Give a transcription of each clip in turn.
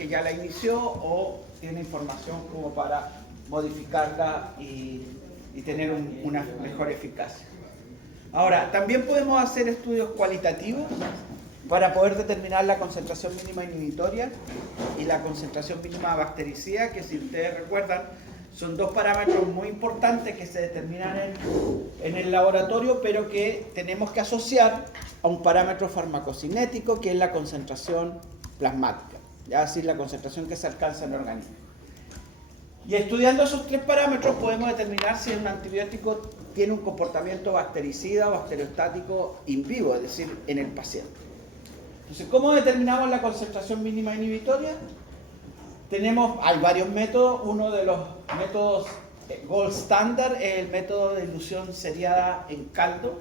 que ya la inició o tiene información como para modificarla y tener una mejor eficacia. Ahora, también podemos hacer estudios cualitativos para poder determinar la concentración mínima inhibitoria y la concentración mínima bactericida, que si ustedes recuerdan, son dos parámetros muy importantes que se determinan en el laboratorio, pero que tenemos que asociar a un parámetro farmacocinético, que es la concentración plasmática, es decir, la concentración que se alcanza en el organismo. Y estudiando esos tres parámetros podemos determinar si un antibiótico tiene un comportamiento bactericida o bacteriostático in vivo, es decir, en el paciente. Entonces, ¿cómo determinamos la concentración mínima inhibitoria? Hay varios métodos. Uno de los métodos gold standard es el método de dilución seriada en caldo,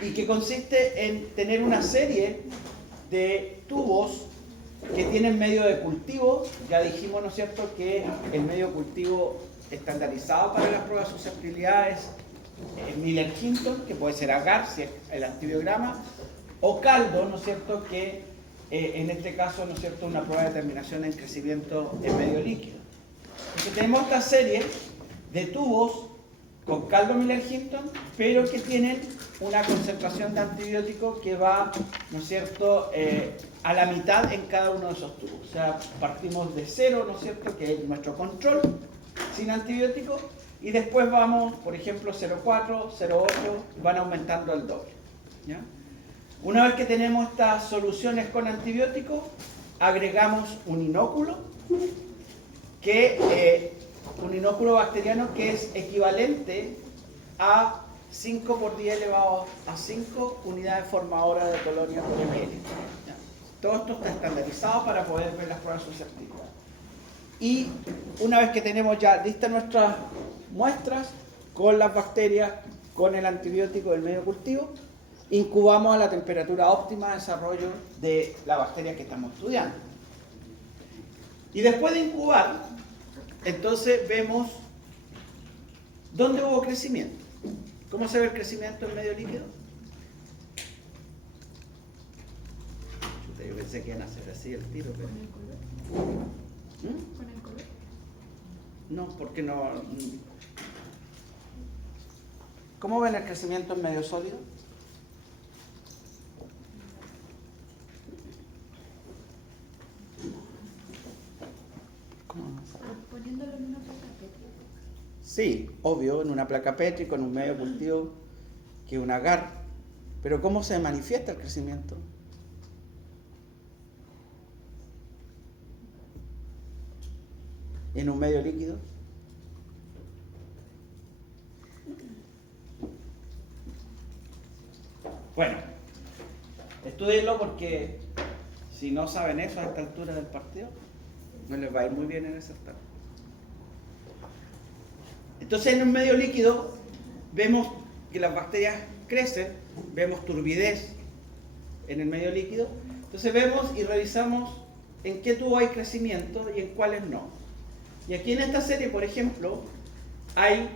y que consiste en tener una serie de tubos que tienen medio de cultivo. Ya dijimos, ¿no es cierto?, que el medio de cultivo estandarizado para las pruebas de susceptibilidad es Miller-Hinton, que puede ser agar, si es el antibiograma, o caldo, ¿no es cierto?, que en este caso, ¿no es cierto?, una prueba de determinación en crecimiento en medio líquido. Entonces tenemos esta serie de tubos con caldo Miller-Hinton, pero que tienen una concentración de antibiótico que va, ¿no es cierto?, a la mitad en cada uno de esos tubos. O sea, partimos de cero, ¿no es cierto?, que es nuestro control, sin antibiótico, y después vamos, por ejemplo, 0,4, 0,8, van aumentando el doble, ¿ya? Una vez que tenemos estas soluciones con antibiótico, agregamos un inóculo, un inóculo bacteriano que es equivalente a 5 por 10 elevado a 5 unidades formadoras de colonia por ml. Todo esto está estandarizado para poder ver las pruebas susceptibles. Y una vez que tenemos ya listas nuestras muestras con las bacterias, con el antibiótico del medio cultivo, incubamos a la temperatura óptima de desarrollo de la bacteria que estamos estudiando. Y después de incubar, entonces vemos dónde hubo crecimiento. ¿Cómo se ve el crecimiento en medio líquido? Yo pensé que iban a hacer así el tiro, pero... ¿Con el color? ¿Mm? ¿Con el color? No, porque no... ¿Cómo ven el crecimiento en medio sólido? Poniéndolo en una placa Petri. Sí, obvio, en una placa Petri, con un medio cultivo, que es un agar. Pero ¿cómo se manifiesta el crecimiento? ¿En un medio líquido? Bueno, estúdienlo, porque si no saben eso a esta altura del partido, no les va a ir muy bien en ese certamen. Entonces, en un medio líquido vemos que las bacterias crecen, vemos turbidez en el medio líquido. Entonces vemos y revisamos en qué tubo hay crecimiento y en cuáles no. Y aquí en esta serie, por ejemplo, hay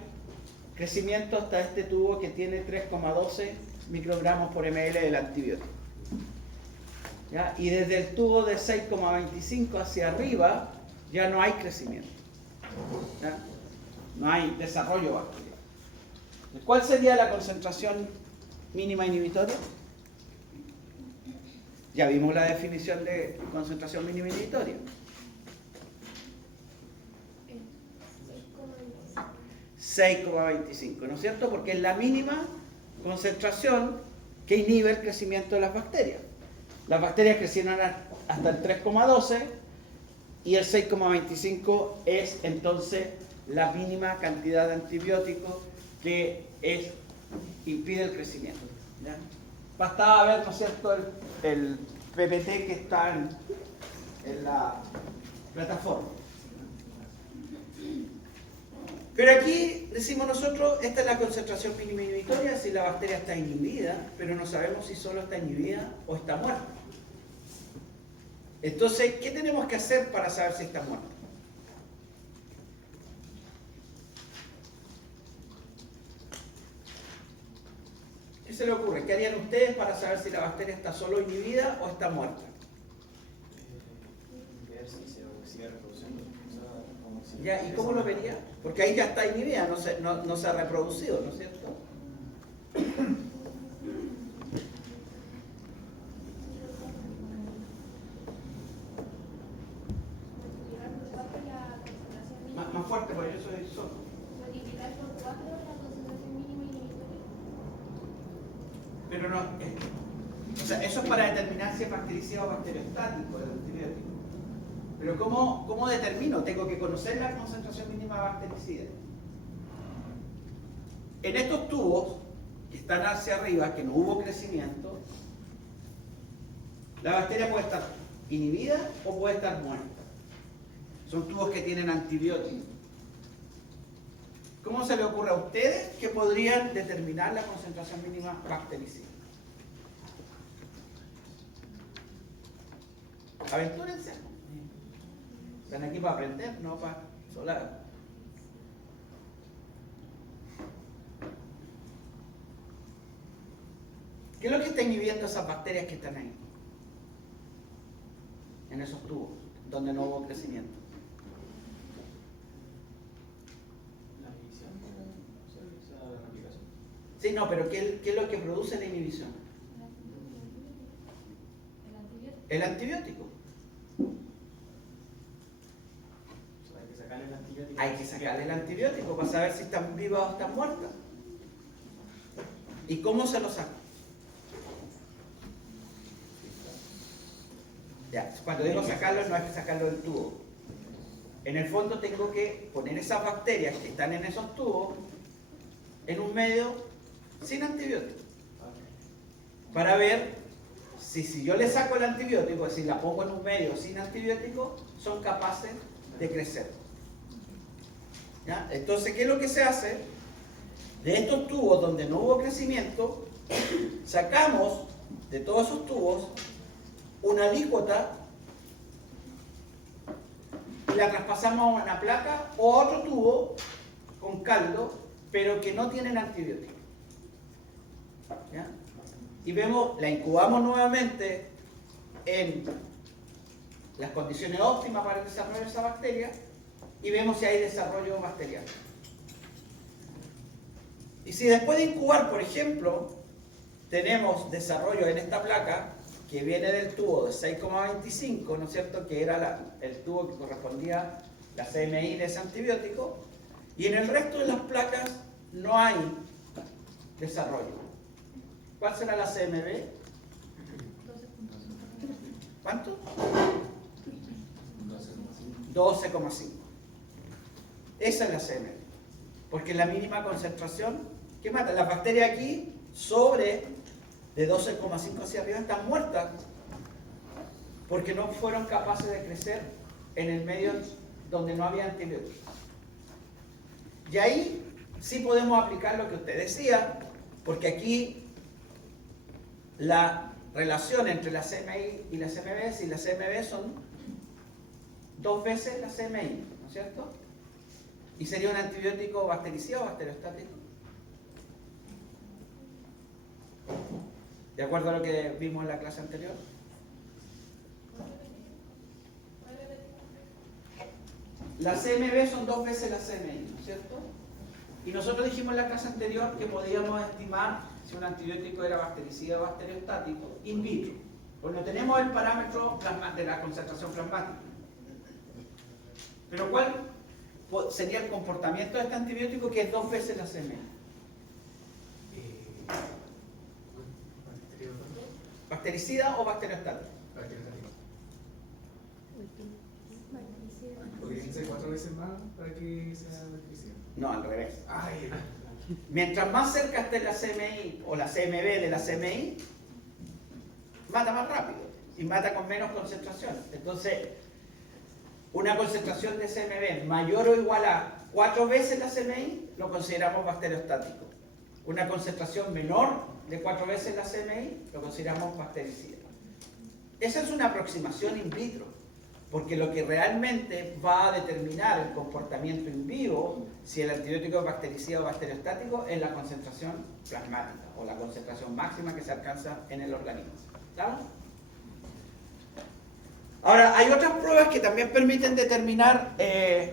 crecimiento hasta este tubo que tiene 3,12 microgramos por ml del antibiótico, ¿ya? Y desde el tubo de 6,25 hacia arriba ya no hay crecimiento, ¿ya? No hay desarrollo bacteriano. ¿Cuál sería la concentración mínima inhibitoria? Ya vimos la definición de concentración mínima inhibitoria. 6,25, ¿no es cierto? Porque es la mínima concentración que inhibe el crecimiento de las bacterias. Las bacterias crecieron hasta el 3,12 y el 6,25 es entonces la mínima cantidad de antibiótico que impide el crecimiento, ¿ya? Bastaba ver, ¿no es cierto?, el PPT que está en la plataforma. Pero aquí decimos nosotros, esta es la concentración mínima inhibitoria si la bacteria está inhibida, pero no sabemos si solo está inhibida o está muerta. Entonces, ¿qué tenemos que hacer para saber si está muerta? ¿Qué se le ocurre? ¿Qué harían ustedes para saber si la bacteria está solo inhibida o está muerta? Ver sigue reproduciendo. O sea, como si Ya, ¿y cómo lo vería? Porque ahí ya está inhibida, no se ha reproducido, ¿no es cierto? Multiplicar por 4 la concentración mínima. Más fuerte, porque yo soy sordo. Multiplicar por 4 la concentración mínima inhibitoria. Pero no, o sea, eso es para determinar si es bactericida o bacteriostático el antibiótico. Pero ¿cómo determino? Tengo que conocer la concentración mínima bactericida. En estos tubos que están hacia arriba, que no hubo crecimiento, la bacteria puede estar inhibida o puede estar muerta. Son tubos que tienen antibióticos. ¿Cómo se le ocurre a ustedes que podrían determinar la concentración mínima bactericida? Aventúrense. Están aquí para aprender, no para solar. ¿Qué es lo que está inhibiendo esas bacterias que están ahí? En esos tubos, donde no hubo crecimiento. la inhibición, o sea, la replicación. Sí, no, pero ¿qué es lo que produce la inhibición? El antibiótico. El antibiótico. O sea, hay que sacarle el antibiótico. Hay que sacarle el antibiótico para saber si están vivas o están muertas. ¿Y cómo se lo saca? Ya, cuando digo sacarlo, no hay que sacarlo del tubo. En el fondo tengo que poner esas bacterias que están en esos tubos en un medio sin antibiótico. Para ver si yo le saco el antibiótico, si la pongo en un medio sin antibiótico, son capaces de crecer. ¿Ya? Entonces, ¿qué es lo que se hace? De estos tubos donde no hubo crecimiento, sacamos de todos esos tubos una alícuota y la traspasamos a una placa o a otro tubo con caldo, pero que no tienen antibiótico. ¿Ya? Y vemos, la incubamos nuevamente en las condiciones óptimas para el desarrollo de esa bacteria y vemos si hay desarrollo bacteriano. Y si después de incubar, por ejemplo, tenemos desarrollo en esta placa que viene del tubo de 6,25, ¿no es cierto?, que era el tubo que correspondía a la CMI de ese antibiótico, y en el resto de las placas no hay desarrollo. ¿Cuál será la CMB? 12.5. ¿Cuánto? 12,5. Esa es la CMB. Porque la mínima concentración que mata. Las bacterias aquí, sobre de 12,5 hacia arriba, están muertas porque no fueron capaces de crecer en el medio donde no había antibióticos. Y ahí sí podemos aplicar lo que usted decía, porque aquí la relación entre la CMI y la CMB, si la CMB son 2 veces la CMI, ¿no es cierto? ¿Y sería un antibiótico bactericida o bacteriostático? ¿De acuerdo a lo que vimos en la clase anterior? La CMB son 2 veces la CMI, ¿no es cierto? Y nosotros dijimos en la clase anterior que podíamos estimar si un antibiótico era bactericida o bacteriostático in vitro, porque no tenemos el parámetro de la concentración plasmática. Pero ¿cuál sería el comportamiento de este antibiótico que es 2 veces la CMI? ¿Bactericida o bacteriostático? Porque tiene que ser 4 veces más para que sea bactericida. No, al revés. Ay, Mientras más cerca esté la CMI o la CMB de la CMI, mata más rápido y mata con menos concentración. Entonces, una concentración de CMB mayor o igual a 4 veces la CMI lo consideramos bacteriostático. Una concentración menor de 4 veces la CMI lo consideramos bactericida. Esa es una aproximación in vitro, porque lo que realmente va a determinar el comportamiento in vivo, si el antibiótico es bactericida o bacteriostático, es la concentración plasmática o la concentración máxima que se alcanza en el organismo. ¿Estamos? Ahora, hay otras pruebas que también permiten determinar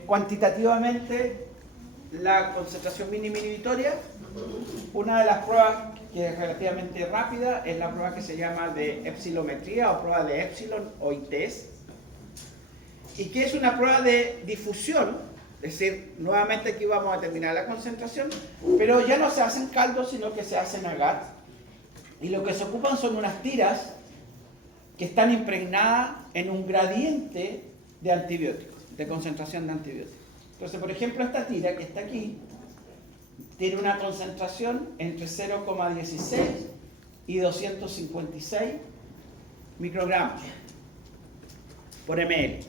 cuantitativamente la concentración mínima inhibitoria. Una de las pruebas que es relativamente rápida es la prueba que se llama de epsilometría o prueba de Epsilon o ITES, y que es una prueba de difusión, es decir, nuevamente aquí vamos a determinar la concentración, pero ya no se hace en caldo, sino que se hace en agar, y lo que se ocupan son unas tiras que están impregnadas en un gradiente de antibióticos, de concentración de antibióticos. Entonces, por ejemplo, esta tira que está aquí tiene una concentración entre 0,16 y 256 microgramos por ml.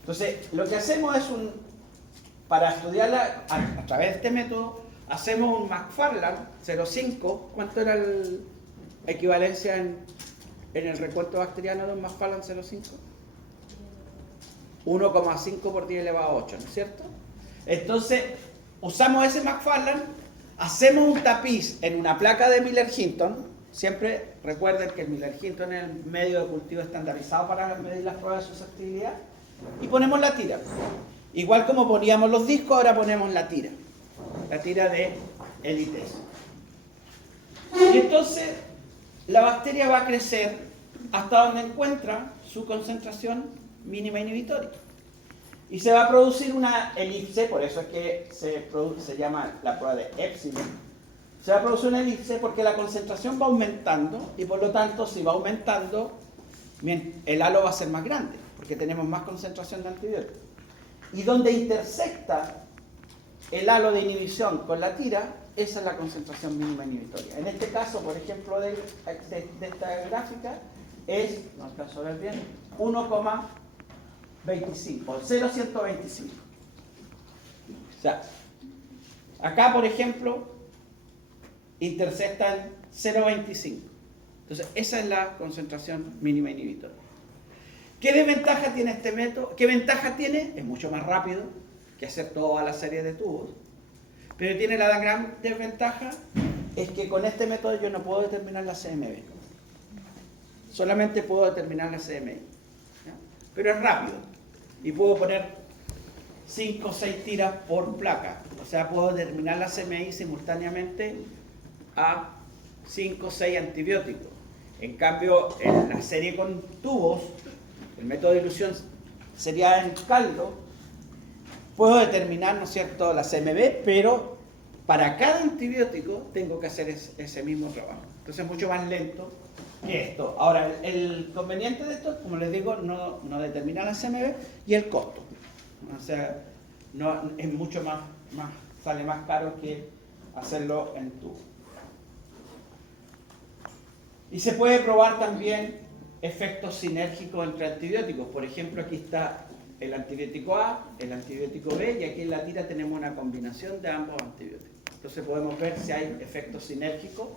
Entonces, lo que hacemos es para estudiarla a través de este método, hacemos un McFarland 0,5. ¿Cuánto era la equivalencia en el recuento bacteriano de un McFarland 0,5? 1,5 por 10 elevado a 8, ¿no es cierto? Entonces, usamos ese McFarland, hacemos un tapiz en una placa de Miller-Hinton. Siempre recuerden que el Miller-Hinton es el medio de cultivo estandarizado para medir las pruebas de susceptibilidad. Y ponemos la tira. Igual como poníamos los discos, ahora ponemos la tira de ELITES. Y entonces la bacteria va a crecer hasta donde encuentra su concentración mínima inhibitoria. Y se va a producir una elipse, por eso es que se llama la prueba de Epsilon. Se va a producir una elipse porque la concentración va aumentando, y por lo tanto, si va aumentando, el halo va a ser más grande, porque tenemos más concentración de antibióticos. Y donde intersecta el halo de inhibición con la tira, esa es la concentración mínima inhibitoria. En este caso, por ejemplo, de esta gráfica, es, no alcanzo a ver bien, 1,25 o 0,125. O sea, acá, por ejemplo, intersectan 0,25. Entonces, esa es la concentración mínima inhibitoria. ¿Qué desventaja tiene este método? ¿Qué ventaja tiene? Es mucho más rápido que hacer toda la serie de tubos. Pero tiene la gran desventaja, es que con este método yo no puedo determinar la CMB. Solamente puedo determinar la CMI. ¿Ya? Pero es rápido. Y puedo poner 5 o 6 tiras por placa. O sea, puedo determinar la CMI simultáneamente a 5 o 6 antibióticos. En cambio, en la serie con tubos, el método de dilución sería en caldo, puedo determinar, ¿no es cierto?, la CMB, pero para cada antibiótico tengo que hacer ese mismo trabajo. Entonces es mucho más lento que esto. Ahora, el conveniente de esto, como les digo, no determina la CMB y el costo. O sea, es mucho más, sale más caro que hacerlo en tubo. Y se puede probar también efectos sinérgicos entre antibióticos. Por ejemplo, aquí está el antibiótico A, el antibiótico B, y aquí en la tira tenemos una combinación de ambos antibióticos. Entonces podemos ver si hay efectos sinérgicos,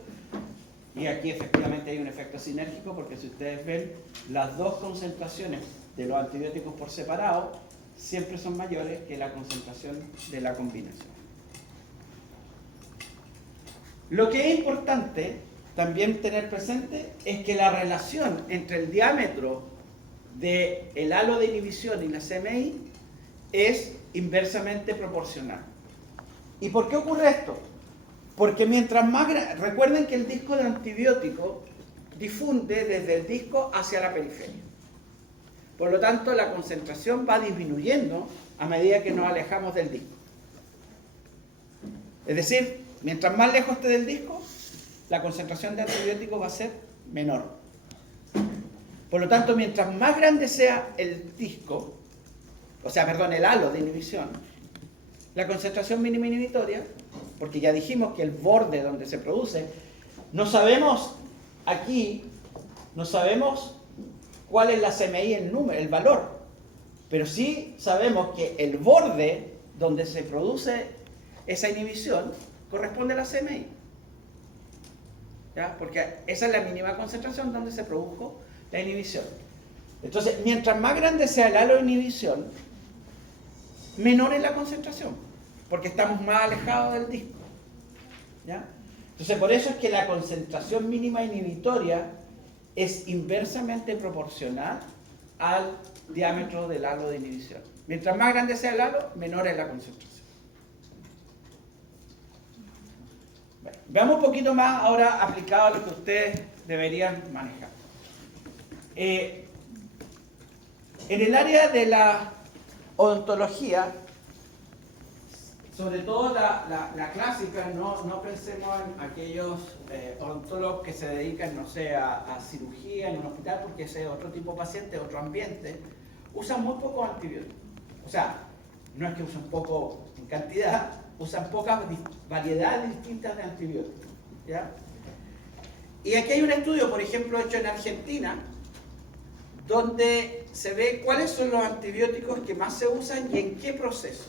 y aquí efectivamente hay un efecto sinérgico, porque si ustedes ven, las dos concentraciones de los antibióticos por separado siempre son mayores que la concentración de la combinación. Lo que es importante también tener presente es que la relación entre el diámetro del halo de inhibición y la CMI es inversamente proporcional. ¿Y por qué ocurre esto? Porque mientras más recuerden que el disco de antibiótico difunde desde el disco hacia la periferia. Por lo tanto, la concentración va disminuyendo a medida que nos alejamos del disco. Es decir, mientras más lejos esté del disco, la concentración de antibióticos va a ser menor. Por lo tanto, mientras más grande sea el disco, el halo de inhibición, la concentración mínima inhibitoria, porque ya dijimos que el borde donde se produce, no sabemos cuál es la CMI en número, el valor, pero sí sabemos que el borde donde se produce esa inhibición corresponde a la CMI. ¿Ya? Porque esa es la mínima concentración donde se produjo la inhibición. Entonces, mientras más grande sea el halo de inhibición, menor es la concentración, porque estamos más alejados del disco. ¿Ya? Entonces, por eso es que la concentración mínima inhibitoria es inversamente proporcional al diámetro del halo de inhibición. Mientras más grande sea el halo, menor es la concentración. Bueno, veamos un poquito más ahora aplicado a lo que ustedes deberían manejar. En el área de la odontología, sobre todo la clásica, no pensemos en aquellos odontólogos que se dedican, no sé, a cirugía en un hospital, porque ese es otro tipo de paciente, otro ambiente, usan muy pocos antibióticos. O sea, no es que usen poco en cantidad, usan pocas variedades distintas de antibióticos, ¿ya? Y aquí hay un estudio, por ejemplo, hecho en Argentina, donde se ve cuáles son los antibióticos que más se usan y en qué proceso.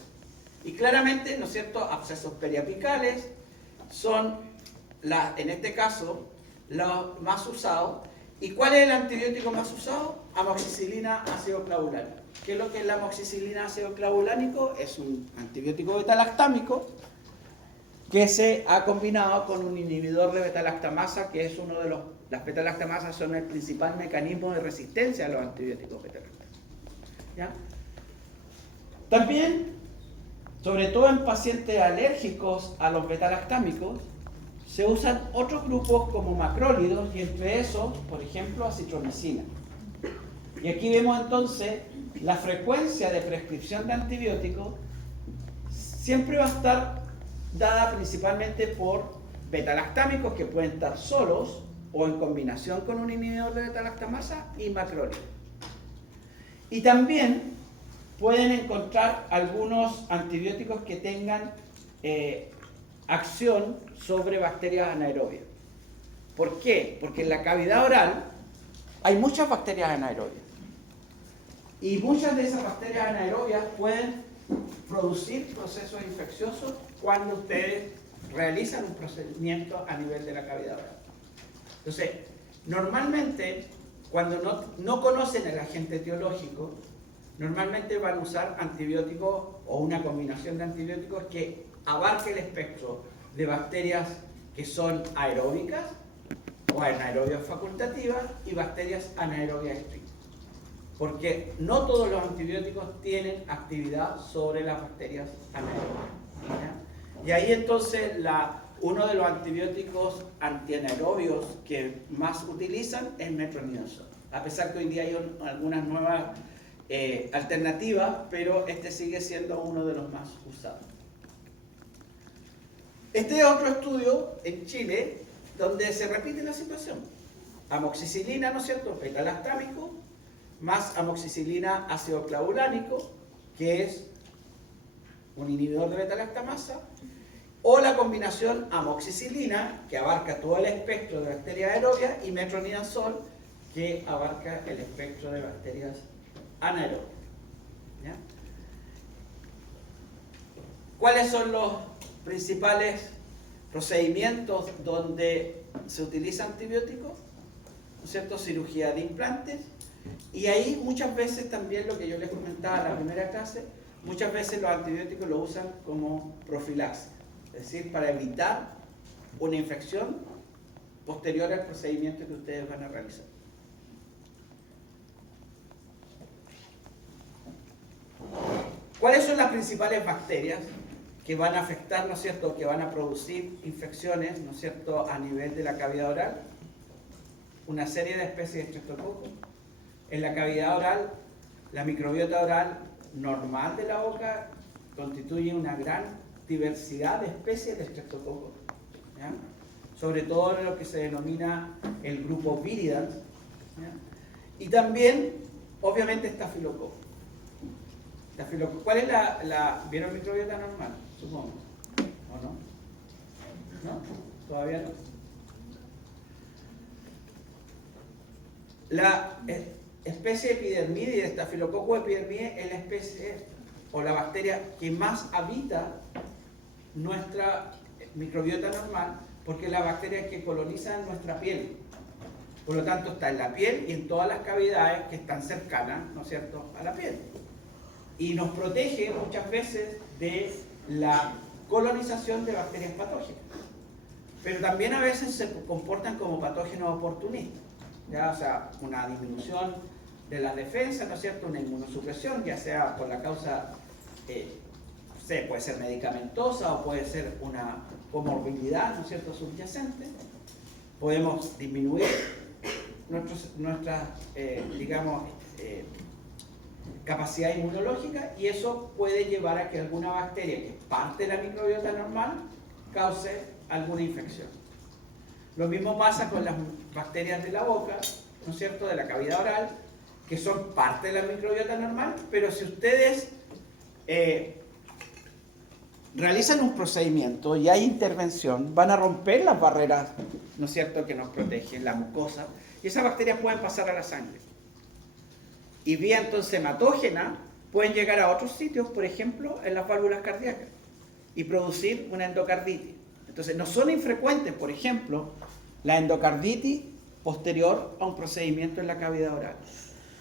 Y claramente, ¿no es cierto?, abscesos periapicales son, en este caso, los más usados. ¿Y cuál es el antibiótico más usado? Amoxicilina ácido clavulánico. ¿Qué es lo que es la amoxicilina ácido clavulánico? Es un antibiótico beta-lactámico que se ha combinado con un inhibidor de beta-lactamasa, que es uno de los... Las beta-lactamasas son el principal mecanismo de resistencia a los antibióticos beta-lactámicos, ¿ya? También, sobre todo en pacientes alérgicos a los beta-lactámicos, se usan otros grupos como macrólidos y entre esos, por ejemplo, acitromicina. Y aquí vemos entonces la frecuencia de prescripción de antibióticos siempre va a estar dada principalmente por beta-lactámicos que pueden estar solos o en combinación con un inhibidor de beta-lactamasa y macrólidos. Y también pueden encontrar algunos antibióticos que tengan acción sobre bacterias anaerobias. ¿Por qué? Porque en la cavidad oral hay muchas bacterias anaerobias. Y muchas de esas bacterias anaerobias pueden producir procesos infecciosos cuando ustedes realizan un procedimiento a nivel de la cavidad oral. Entonces, normalmente, cuando no conocen el agente etiológico, normalmente van a usar antibióticos o una combinación de antibióticos que abarque el espectro de bacterias que son aeróbicas o anaerobias facultativas y bacterias anaerobias estrictas. Porque no todos los antibióticos tienen actividad sobre las bacterias anaerobias, ¿ya? Y ahí entonces uno de los antibióticos antianaerobios que más utilizan es metronidazol. A pesar que hoy en día hay algunas nuevas alternativas, pero este sigue siendo uno de los más usados. Este es otro estudio en Chile donde se repite la situación. Amoxicilina, ¿no es cierto?, beta-lactámico, más amoxicilina ácido clavulánico, que es un inhibidor de beta-lactamasa, o la combinación amoxicilina, que abarca todo el espectro de bacterias aerobias, y metronidazol, que abarca el espectro de bacterias anaerobias, ¿ya? ¿Cuáles son los principales procedimientos donde se utiliza antibióticos? ¿No es cierto? Cirugía de implantes. Y ahí muchas veces también lo que yo les comentaba en la primera clase, muchas veces los antibióticos lo usan como profilaxis, es decir, para evitar una infección posterior al procedimiento que ustedes van a realizar. ¿Cuáles son las principales bacterias que van a afectar, ¿no es cierto?, que van a producir infecciones, ¿no es cierto?, a nivel de la cavidad oral? Una serie de especies de estreptococos. En la cavidad oral, la microbiota oral normal de la boca constituye una gran diversidad de especies de estreptococos, ¿ya? Sobre todo en lo que se denomina el grupo Viridans, ¿ya? Y también, obviamente, Staphylococcus. ¿Cuál es ¿vieron microbiota normal? Supongo. ¿O no? ¿No? ¿Todavía no? La especie Epidermidis, Staphylococcus epidermidis, es la especie o la bacteria que más habita nuestra microbiota normal, porque es la bacteria que coloniza nuestra piel. Por lo tanto, está en la piel y en todas las cavidades que están cercanas, ¿no es cierto?, a la piel. Y nos protege muchas veces de la colonización de bacterias patógenas. Pero también a veces se comportan como patógenos oportunistas. ¿ya? O sea, una disminución de las defensas, ¿no es cierto? Una inmunosupresión, ya sea por la causa, no sé, puede ser medicamentosa o puede ser una comorbilidad, ¿no es cierto?, subyacente. Podemos disminuir nuestra, digamos, capacidad inmunológica, y eso puede llevar a que alguna bacteria que es parte de la microbiota normal cause alguna infección. Lo mismo pasa con las bacterias de la boca, ¿no es cierto?, de la cavidad oral, que son parte de la microbiota normal, pero si ustedes realizan un procedimiento y hay intervención, van a romper las barreras, ¿no es cierto?, que nos protegen, la mucosa, y esas bacterias pueden pasar a la sangre. Y vía entonces hematógena pueden llegar a otros sitios, por ejemplo, en las válvulas cardíacas, y producir una endocarditis. Entonces, no son infrecuentes, por ejemplo, la endocarditis posterior a un procedimiento en la cavidad oral.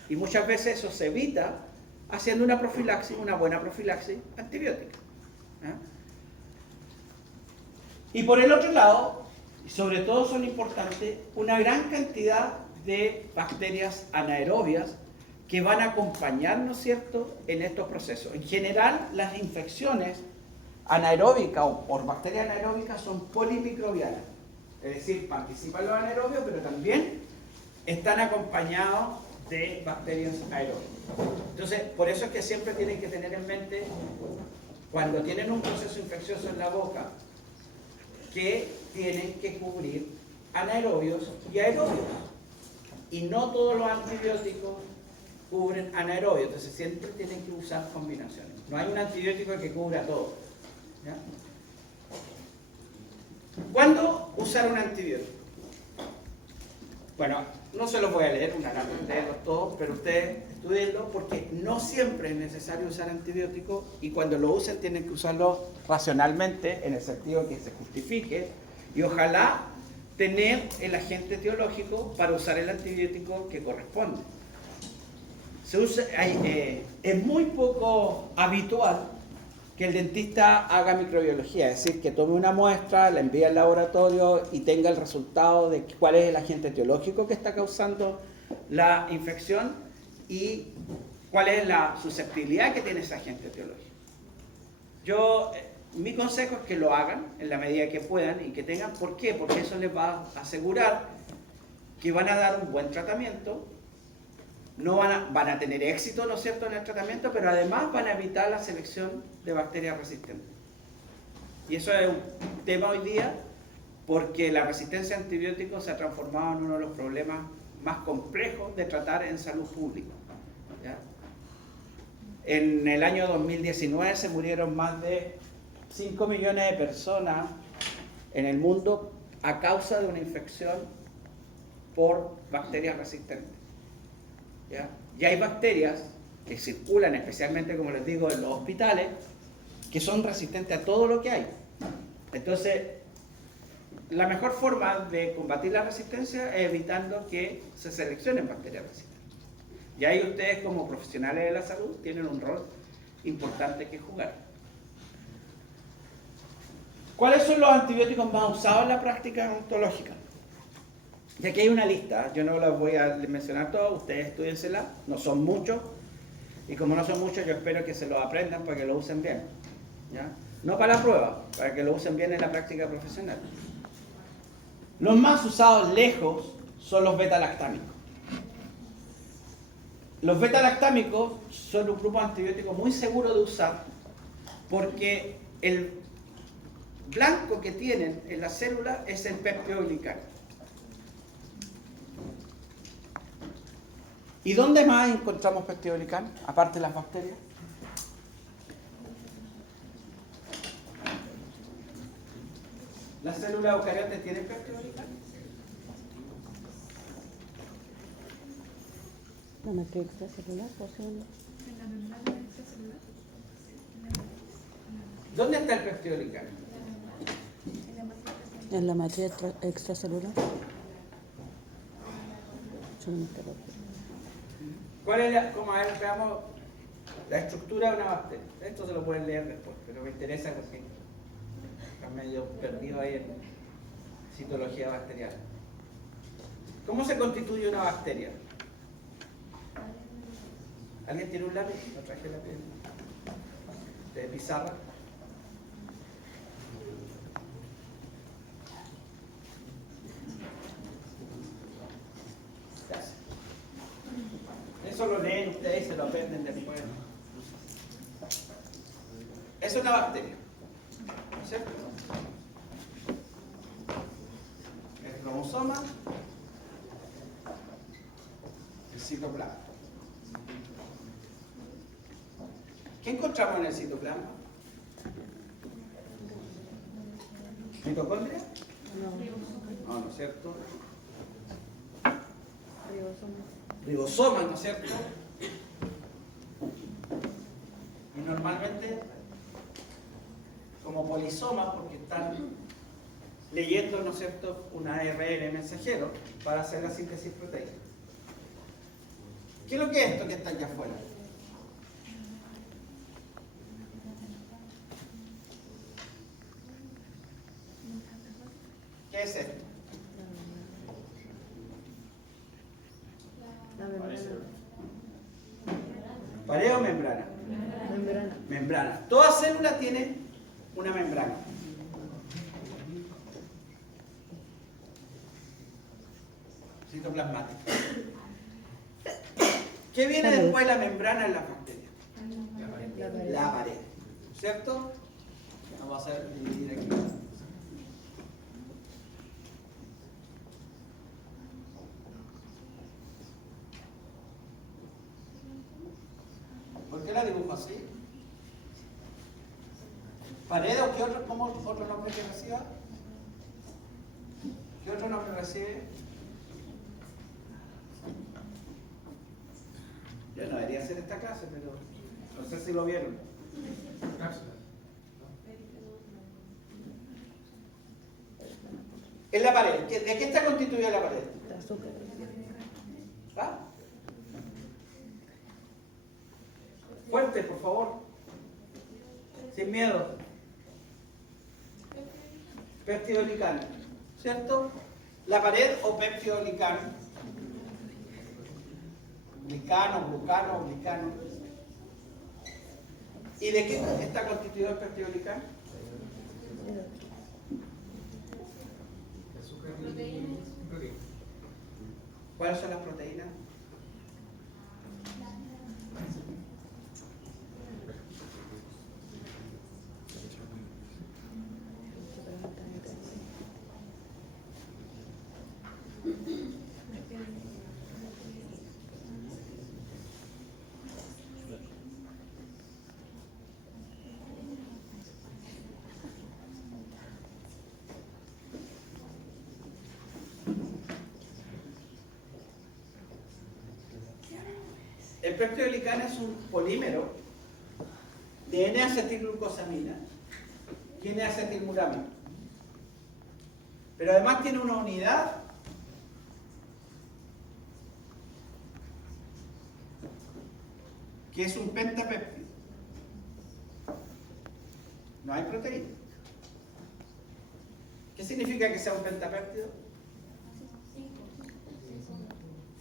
Y muchas veces eso se evita haciendo una profilaxis, una buena profilaxis antibiótica. ¿Eh? Y por el otro lado, y sobre todo son importantes, una gran cantidad de bacterias anaerobias que van a acompañar, ¿no es cierto?, en estos procesos. En general, las infecciones anaeróbicas o por bacterias anaeróbicas son polimicrobianas, es decir, participan los anaerobios, pero también están acompañados de bacterias aeróbicas. Entonces, por eso es que siempre tienen que tener en mente, cuando tienen un proceso infeccioso en la boca, que tienen que cubrir anaerobios y aerobios. Y no todos los antibióticos cubren anaerobios, entonces siempre tienen que usar combinaciones. No hay un antibiótico que cubra todo. ¿Ya? ¿Cuándo usar un antibiótico? Bueno, no se los voy a leer, una gana de leerlos todos, pero ustedes estudienlo, porque no siempre es necesario usar antibióticos, y cuando lo usen tienen que usarlo racionalmente, en el sentido que se justifique, y ojalá tener el agente etiológico para usar el antibiótico que corresponde. Es muy poco habitual que el dentista haga microbiología, es decir, que tome una muestra, la envíe al laboratorio y tenga el resultado de cuál es el agente etiológico que está causando la infección y cuál es la susceptibilidad que tiene ese agente etiológico. Mi consejo es que lo hagan en la medida que puedan y que tengan. ¿Por qué? Porque eso les va a asegurar que van a dar un buen tratamiento, van a tener éxito, ¿no es cierto?, en el tratamiento, pero además van a evitar la selección de bacterias resistentes. Y eso es un tema hoy día, porque la resistencia a antibióticos se ha transformado en uno de los problemas más complejos de tratar en salud pública. ¿Ya? En el año 2019 se murieron más de 5 millones de personas en el mundo a causa de una infección por bacterias resistentes. ¿Ya? Y hay bacterias que circulan, especialmente, como les digo, en los hospitales, que son resistentes a todo lo que hay. Entonces, la mejor forma de combatir la resistencia es evitando que se seleccionen bacterias resistentes. Y ahí ustedes, como profesionales de la salud, tienen un rol importante que jugar. ¿Cuáles son los antibióticos más usados en la práctica odontológica? Y aquí hay una lista, yo no las voy a mencionar todas, ustedes estudiensela, no son muchos, y como no son muchos, yo espero que se los aprendan para que lo usen bien. ¿Ya? No para la prueba, para que lo usen bien en la práctica profesional. Los más usados lejos son los beta-lactámicos. Los beta-lactámicos son un grupo antibiótico muy seguro de usar, porque el blanco que tienen en la célula es el peptidoglicano. ¿Y dónde más encontramos peptidoglicano, aparte de las bacterias? ¿Las células eucariotas tienen peptidoglicano? ¿La matriz extracelular posible? En la membrana extracelular. ¿Dónde está el peptidoglicano? ¿En la matriz extracelular? Yo no me acuerdo. ¿Cuál es veamos la estructura de una bacteria? Esto se lo pueden leer después, pero me interesa porque está medio perdido ahí en citología bacteriana. ¿Cómo se constituye una bacteria? ¿Alguien tiene un lápiz? No traje lápiz. ¿De pizarra? Eso lo leen ustedes y se lo aprenden después. Es una bacteria, ¿no es cierto? El cromosoma, el citoplasma. ¿Qué encontramos en el citoplasma? ¿Mitocondria? No, ¿no es cierto? Ribosomas, ¿no es cierto? Y normalmente como polisomas, porque están leyendo, ¿no es cierto?, un ARN mensajero para hacer la síntesis proteica. ¿Qué es lo que es esto que está allá afuera? ¿Qué es esto? ¿Pared o membrana? Membrana. Membrana. Toda célula tiene una membrana. Citoplasmática. ¿Qué viene después de la membrana en la bacteria? La pared. ¿Cierto? Vamos a hacer dividir aquí. ¿Por qué la dibujo así? ¿Pared o qué otro, otro nombre que reciba? ¿Qué otro nombre recibe? Yo no debería hacer esta clase, pero no sé si lo vieron. Cápsula. En la pared. ¿De qué está constituida la pared? De azúcar. ¿Ah? Fuerte, por favor. Sin miedo. Peptidolicano. ¿Cierto? La pared o peptidolicano. Glicano, glucano, glicano. ¿Y de qué está constituido el peptidolicano? Azúcar y proteína. ¿Cuáles son las proteínas? El peptidolicano es un polímero de N-acetilglucosamina y N-acetilmuramina. Pero además tiene una unidad que es un pentapéptido. No hay proteína. ¿Qué significa que sea un pentapéptido?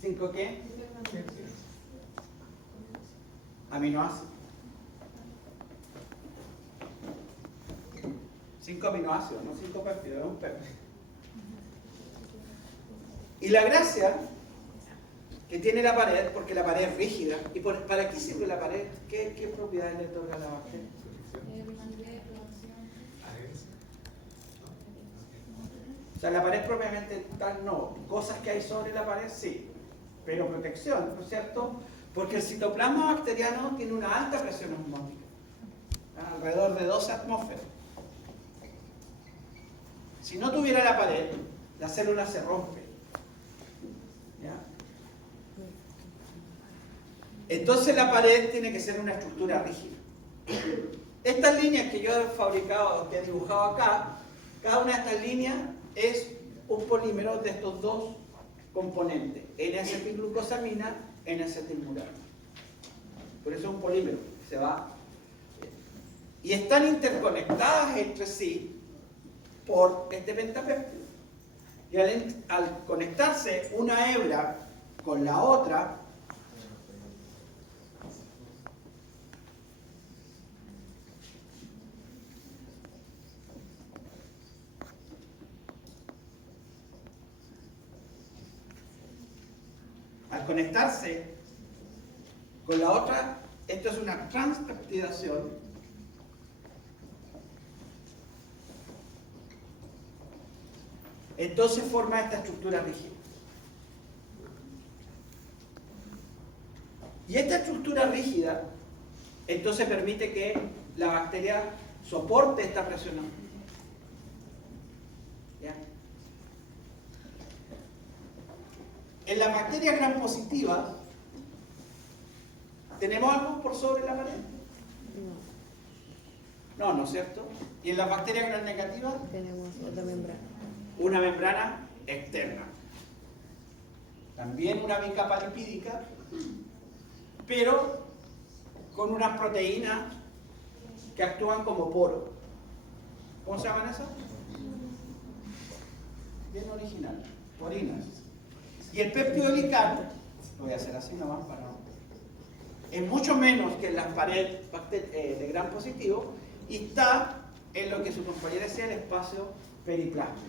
¿5 qué? Aminoácidos. 5 aminoácidos, no 5 péptidos, es un péptido. Y la gracia que tiene la pared, porque la pared es rígida, ¿y para qué sirve la pared? ¿Qué propiedades le otorga a la bacteria? O sea, la pared propiamente tal no. Cosas que hay sobre la pared, sí. Pero protección, ¿no es cierto? Porque el citoplasma bacteriano tiene una alta presión osmótica, alrededor de 12 atmósferas. Si no tuviera la pared, la célula se rompe. ¿Ya? Entonces la pared tiene que ser una estructura rígida. Estas líneas que yo he fabricado, que he dibujado acá, cada una de estas líneas es un polímero de estos dos componentes, N-acetilglucosamina, N-acetilmuramina. Por eso es un polímero, se va. Y están interconectadas entre sí por este pentapéptido. Y al conectarse una hebra con la otra, esto es una transpeptidación. Entonces forma esta estructura rígida. Y esta estructura rígida, entonces permite que la bacteria soporte esta presión. ¿Ya? En las bacterias gram positivas, ¿tenemos algo por sobre la pared? No, ¿no es cierto? ¿Y en las bacterias gram negativas? Tenemos otra membrana. Una membrana externa. También una bicapa lipídica, pero con unas proteínas que actúan como poro. ¿Cómo se llaman esas? Bien original, porinas. Y el péptido glicano, lo voy a hacer así nomás para no. Es mucho menos que en las paredes de gram positivo y está en lo que su compañera decía el espacio periplásmico,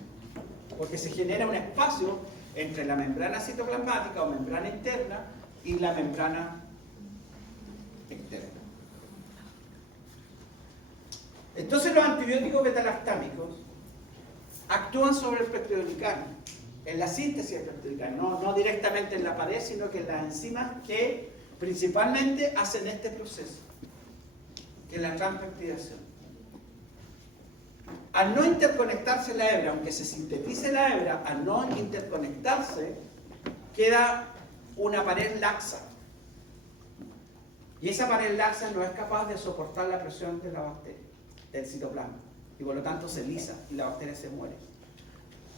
porque se genera un espacio entre la membrana citoplasmática o membrana interna y la membrana externa. Entonces los antibióticos beta-lactámicos actúan sobre el péptido glicano, en la síntesis del péptido glicano, no directamente en la pared, sino que en las enzimas que principalmente hacen este proceso, que es la transpeptidación. Al no interconectarse la hebra, aunque se sintetice la hebra, al no interconectarse, queda una pared laxa. Y esa pared laxa no es capaz de soportar la presión de la bacteria, del citoplasma, y por lo tanto se lisa y la bacteria se muere.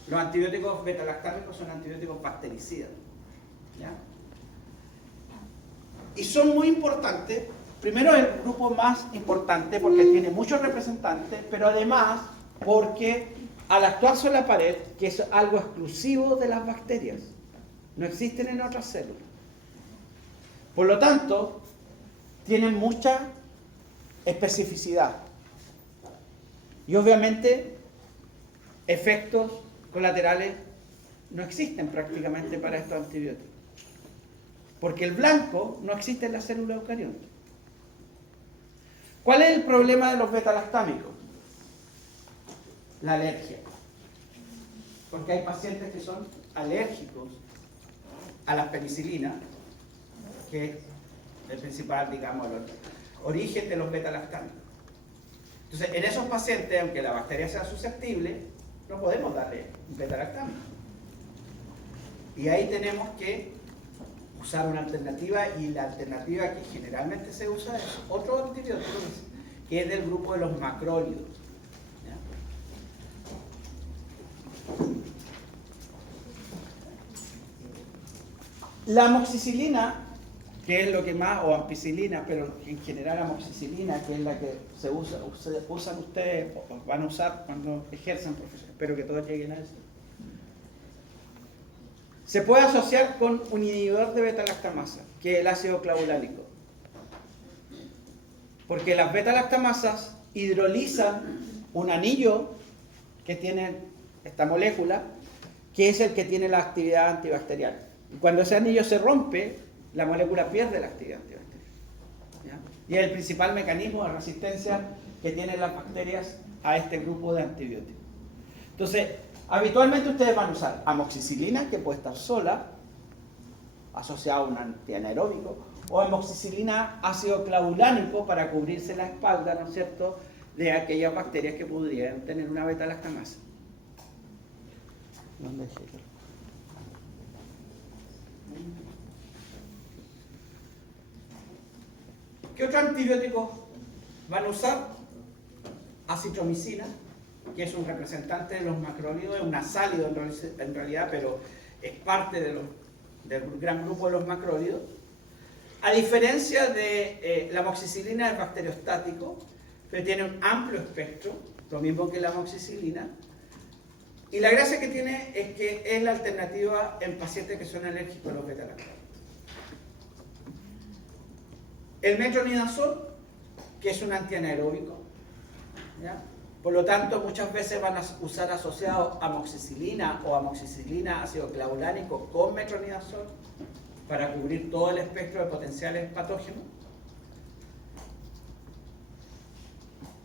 Los antibióticos beta-lactámicos son antibióticos bactericidas, ¿ya? Y son muy importantes. Primero, el grupo más importante porque tiene muchos representantes, pero además porque al actuar sobre la pared, que es algo exclusivo de las bacterias, no existen en otras células. Por lo tanto, tienen mucha especificidad. Y obviamente, efectos colaterales no existen prácticamente para estos antibióticos. Porque el blanco no existe en la célula eucariota. ¿Cuál es el problema de los beta-lactámicos? La alergia. Porque hay pacientes que son alérgicos a las penicilinas, que es el principal, digamos, el origen de los beta-lactámicos. Entonces, en esos pacientes, aunque la bacteria sea susceptible, no podemos darle un beta-lactámico. Y ahí tenemos que usar una alternativa, y la alternativa que generalmente se usa es otro antibiótico que es del grupo de los macrólidos. ¿Ya? La amoxicilina, que es lo que más, o ampicilina, pero en general amoxicilina, que es la que usan ustedes, o van a usar cuando ejercen profesión. Espero que todos lleguen a eso. Se puede asociar con un inhibidor de beta-lactamasa, que es el ácido clavulánico. Porque las beta-lactamasas hidrolizan un anillo que tiene esta molécula, que es el que tiene la actividad antibacterial. Y cuando ese anillo se rompe, la molécula pierde la actividad antibacterial. ¿Ya? Y es el principal mecanismo de resistencia que tienen las bacterias a este grupo de antibióticos. Entonces, habitualmente ustedes van a usar amoxicilina, que puede estar sola, asociada a un antianaeróbico, o amoxicilina ácido clavulánico para cubrirse la espalda, ¿no es cierto?, de aquellas bacterias que podrían tener una beta-lactamasa. ¿Dónde es eso? ¿Qué otros antibióticos van a usar? Acitromicina, que es un representante de los macrólidos, es un asálido en realidad, pero es parte del gran grupo de los macrólidos. A diferencia de la amoxicilina, es bacteriostático, pero tiene un amplio espectro, lo mismo que la amoxicilina, Y la gracia que tiene es que es la alternativa en pacientes que son alérgicos a los beta-lactamatos. El metronidazol, que es un antianaeróbico, ¿ya? Por lo tanto, muchas veces van a usar asociado amoxicilina o amoxicilina ácido clavulánico con metronidazol para cubrir todo el espectro de potenciales patógenos.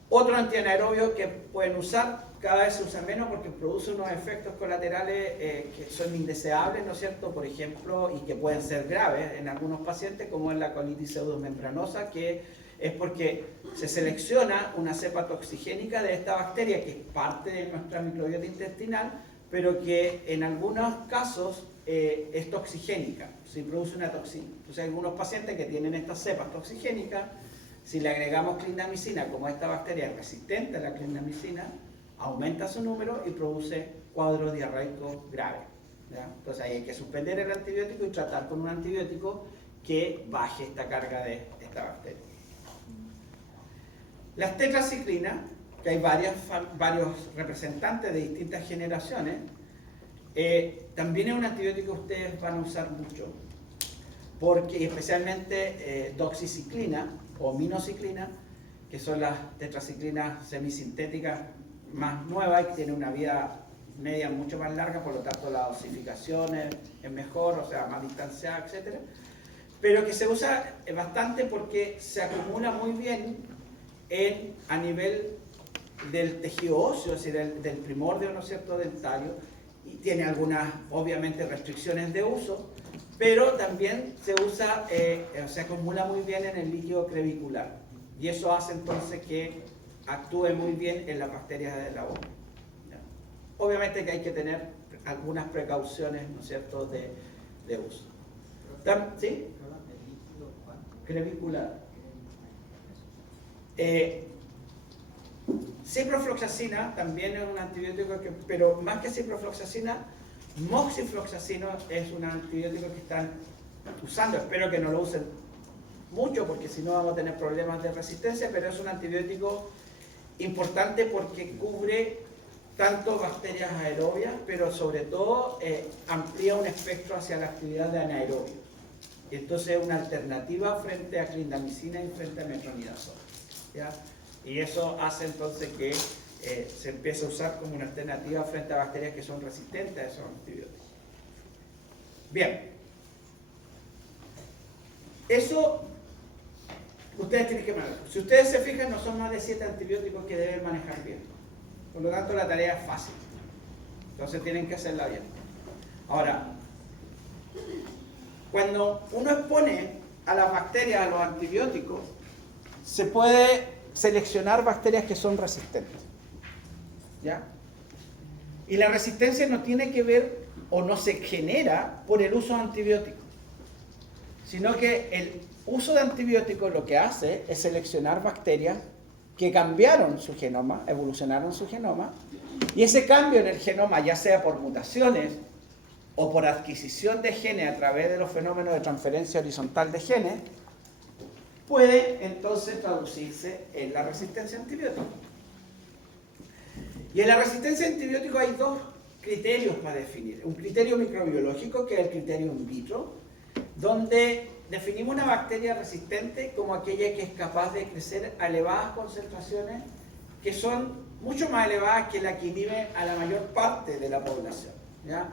Otro antianaerobio que pueden usar, cada vez se usa menos porque produce unos efectos colaterales que son indeseables, ¿no es cierto? Por ejemplo, y que pueden ser graves en algunos pacientes, como es la colitis pseudomembranosa, que es porque se selecciona una cepa toxigénica de esta bacteria que es parte de nuestra microbiota intestinal, pero que en algunos casos es toxigénica, si produce una toxina. Entonces hay algunos pacientes que tienen estas cepas toxigénicas, si le agregamos clindamicina, como esta bacteria es resistente a la clindamicina, aumenta su número y produce cuadros diarreicos graves, ¿ya? Entonces ahí hay que suspender el antibiótico y tratar con un antibiótico que baje esta carga de esta bacteria. Las tetraciclinas, que hay varios representantes de distintas generaciones, también es un antibiótico que ustedes van a usar mucho, porque especialmente doxiciclina o minociclina, que son las tetraciclinas semisintéticas más nuevas y que tienen una vida media mucho más larga, por lo tanto la dosificación es mejor, o sea, más distanciada, etc. Pero que se usa bastante porque se acumula muy bien a nivel del tejido óseo, es decir, del primordio, ¿no es cierto?, dentario, y tiene algunas, obviamente, restricciones de uso, pero también se usa, se acumula muy bien en el líquido crevicular, y eso hace entonces que actúe muy bien en las bacterias de la boca. ¿Ya? Obviamente que hay que tener algunas precauciones, ¿no es cierto?, de uso. ¿Sí? Crevicular. Ciprofloxacina también es un antibiótico, pero más que ciprofloxacina, moxifloxacino es un antibiótico que están usando. Espero que no lo usen mucho porque si no vamos a tener problemas de resistencia, pero es un antibiótico importante porque cubre tanto bacterias aerobias, pero sobre todo amplía un espectro hacia la actividad de anaerobio. Entonces es una alternativa frente a clindamicina y frente a metronidazol, ¿ya? Y eso hace entonces que se empiece a usar como una alternativa frente a bacterias que son resistentes a esos antibióticos. Bien. Eso ustedes tienen que manejar. Si ustedes se fijan, no son más de 7 antibióticos que deben manejar bien. Por lo tanto, la tarea es fácil. Entonces tienen que hacerla bien. Ahora, cuando uno expone a las bacterias a los antibióticos, se puede seleccionar bacterias que son resistentes, ¿ya? Y la resistencia no tiene que ver o no se genera por el uso de antibióticos, sino que el uso de antibióticos lo que hace es seleccionar bacterias que cambiaron su genoma, evolucionaron su genoma, y ese cambio en el genoma, ya sea por mutaciones o por adquisición de genes a través de los fenómenos de transferencia horizontal de genes, puede entonces traducirse en la resistencia a antibióticos. Y en la resistencia a antibióticos hay dos criterios para definir. Un criterio microbiológico, que es el criterio in vitro, donde definimos una bacteria resistente como aquella que es capaz de crecer a elevadas concentraciones que son mucho más elevadas que la que inhibe a la mayor parte de la población, ¿ya?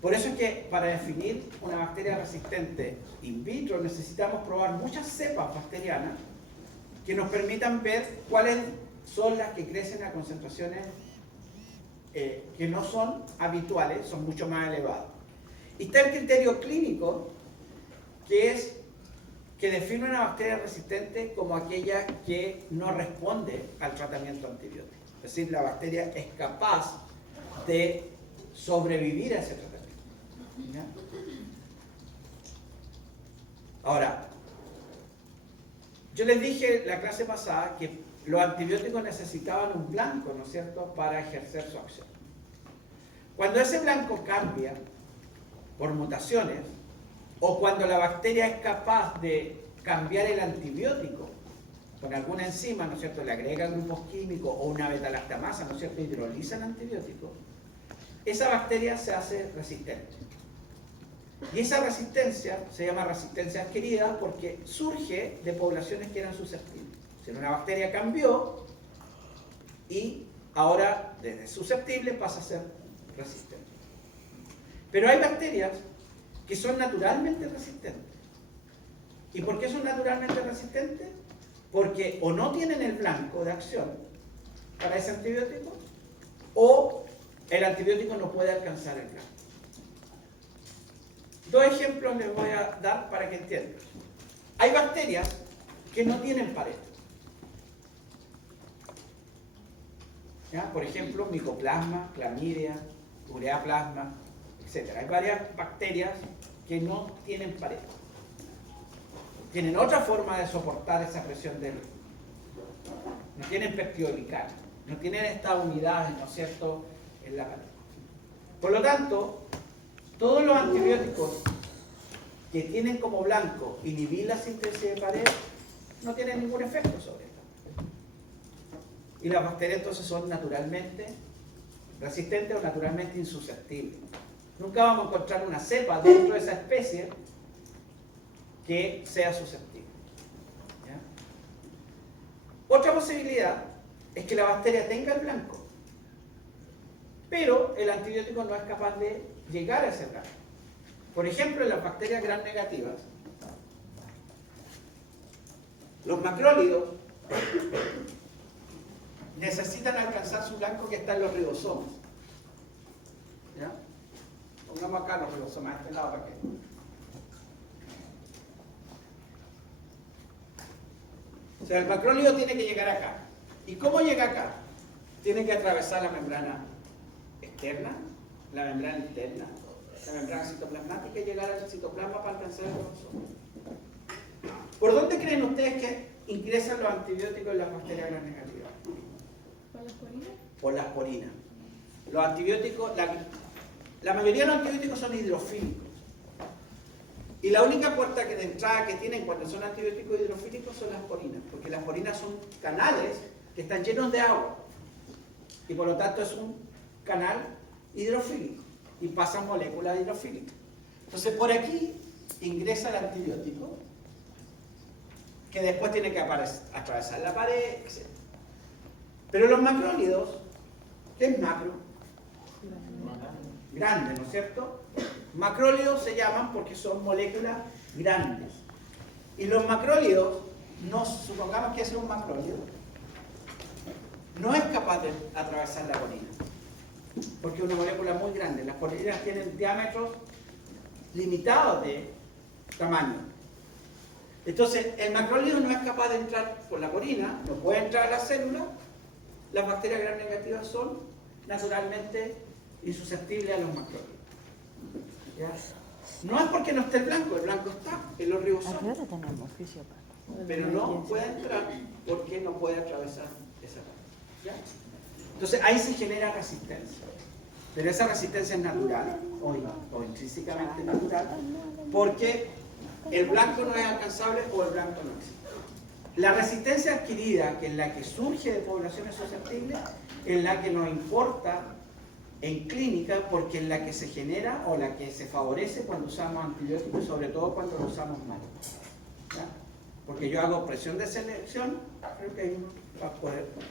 Por eso es que para definir una bacteria resistente in vitro necesitamos probar muchas cepas bacterianas que nos permitan ver cuáles son las que crecen a concentraciones que no son habituales, son mucho más elevadas. Y está el criterio clínico, que es que define una bacteria resistente como aquella que no responde al tratamiento antibiótico. Es decir, la bacteria es capaz de sobrevivir a ese tratamiento. ¿Ya? Ahora, yo les dije la clase pasada que los antibióticos necesitaban un blanco, ¿no es cierto?, para ejercer su acción. Cuando ese blanco cambia por mutaciones, o cuando la bacteria es capaz de cambiar el antibiótico con alguna enzima, ¿no es cierto?, le agrega grupos químicos o una beta-lactamasa, ¿no es cierto?, hidroliza el antibiótico, esa bacteria se hace resistente. Y esa resistencia se llama resistencia adquirida porque surge de poblaciones que eran susceptibles. O sea, una bacteria cambió y ahora desde susceptible pasa a ser resistente. Pero hay bacterias que son naturalmente resistentes. ¿Y por qué son naturalmente resistentes? Porque o no tienen el blanco de acción para ese antibiótico o el antibiótico no puede alcanzar el blanco. Dos ejemplos les voy a dar para que entiendan. Hay bacterias que no tienen pared. ¿Ya? Por ejemplo, micoplasma, clamidia, ureaplasma, etc. Hay varias bacterias que no tienen pared. Tienen otra forma de soportar esa presión del... No tienen péptido vical, no tienen estas unidades, ¿no es cierto?, en la pared. Por lo tanto, todos los antibióticos que tienen como blanco inhibir la síntesis de pared no tienen ningún efecto sobre esta. Y las bacterias entonces son naturalmente resistentes o naturalmente insusceptibles. Nunca vamos a encontrar una cepa dentro de esa especie que sea susceptible. ¿Ya? Otra posibilidad es que la bacteria tenga el blanco, pero el antibiótico no es capaz de llegar a ese blanco. Por ejemplo, en las bacterias gram negativas, los macrólidos necesitan alcanzar su blanco que está en los ribosomas. ¿Ya? Pongamos acá los ribosomas, a este lado para que... O sea, el macrólido tiene que llegar acá. ¿Y cómo llega acá? Tiene que atravesar la membrana externa, la membrana interna, la membrana citoplasmática y llegar al citoplasma para alcanzar el ribosoma. ¿Por dónde creen ustedes que ingresan los antibióticos en las bacterias gram negativas? ¿Por las porinas? Por las porinas. Los antibióticos, la mayoría de los antibióticos son hidrofílicos. Y la única puerta de entrada que tienen cuando son antibióticos hidrofílicos son las porinas, porque las porinas son canales que están llenos de agua. Y por lo tanto es un canal hidrofílico y pasan moléculas hidrofílicas. Entonces por aquí ingresa el antibiótico que después tiene que atravesar la pared, etc. Pero los macrólidos, ¿qué es macro? Grande, ¿no es cierto? Macrólidos se llaman porque son moléculas grandes. Y los macrólidos, supongamos que es un macrólido, no es capaz de atravesar la porina, porque es una molécula muy grande. Las porinas tienen diámetros limitados de tamaño. Entonces, el macrólido no es capaz de entrar por la porina, no puede entrar a la célula. Las bacterias gram negativas son naturalmente insusceptibles a los macrólidos. ¿Ya? No es porque no esté el blanco está en los ribosomas. Pero no puede entrar porque no puede atravesar esa parte. ¿Ya? Entonces ahí se genera resistencia. Pero esa resistencia es natural o intrínsecamente natural porque el blanco no es alcanzable o el blanco no existe. La resistencia adquirida, que es la que surge de poblaciones susceptibles, es la que nos importa en clínica porque es la que se genera o la que se favorece cuando usamos antibióticos y sobre todo cuando lo usamos mal. ¿Ya? Porque yo hago presión de selección, creo que ahí va a poder corregir.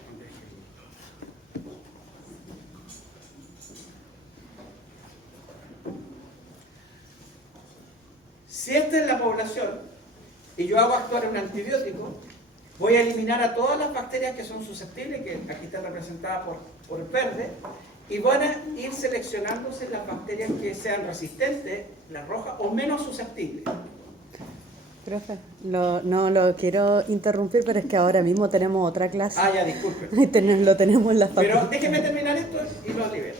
Si esta es la población y yo hago actuar un antibiótico, voy a eliminar a todas las bacterias que son susceptibles, que aquí está representada por verde, y van a ir seleccionándose las bacterias que sean resistentes, las rojas, o menos susceptibles. Profe, no lo quiero interrumpir, pero es que ahora mismo tenemos otra clase. Ah, ya, disculpe. Lo tenemos en la facultad. Pero déjeme terminar esto y lo libero.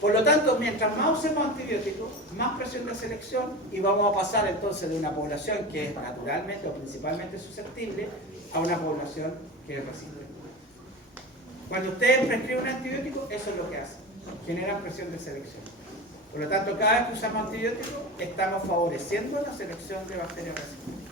Por lo tanto, mientras más usemos antibióticos, más presión de selección y vamos a pasar entonces de una población que es naturalmente o principalmente susceptible a una población que es resistente. Cuando ustedes prescriben un antibiótico, eso es lo que hacen, generan presión de selección. Por lo tanto, cada vez que usamos antibióticos, estamos favoreciendo la selección de bacterias resistentes.